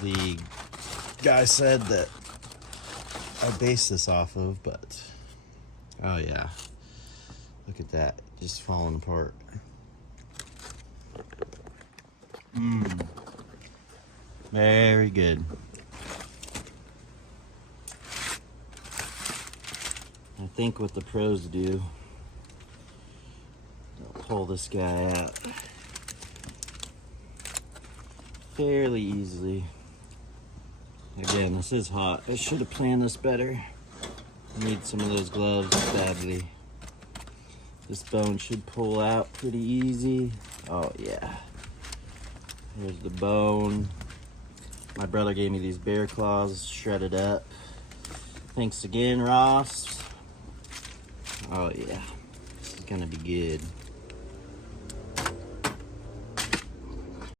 The guy said that I based this off of, but oh yeah, look at that, just falling apart. Very good. I think what the pros do, they'll pull this guy out fairly easily. Again, this is hot. I should have planned this better. I need some of those gloves badly. This bone should pull out pretty easy. Oh yeah. Here's the bone. My brother gave me these bear claws shredded up. Thanks again, Ross. Oh yeah, this is gonna be good.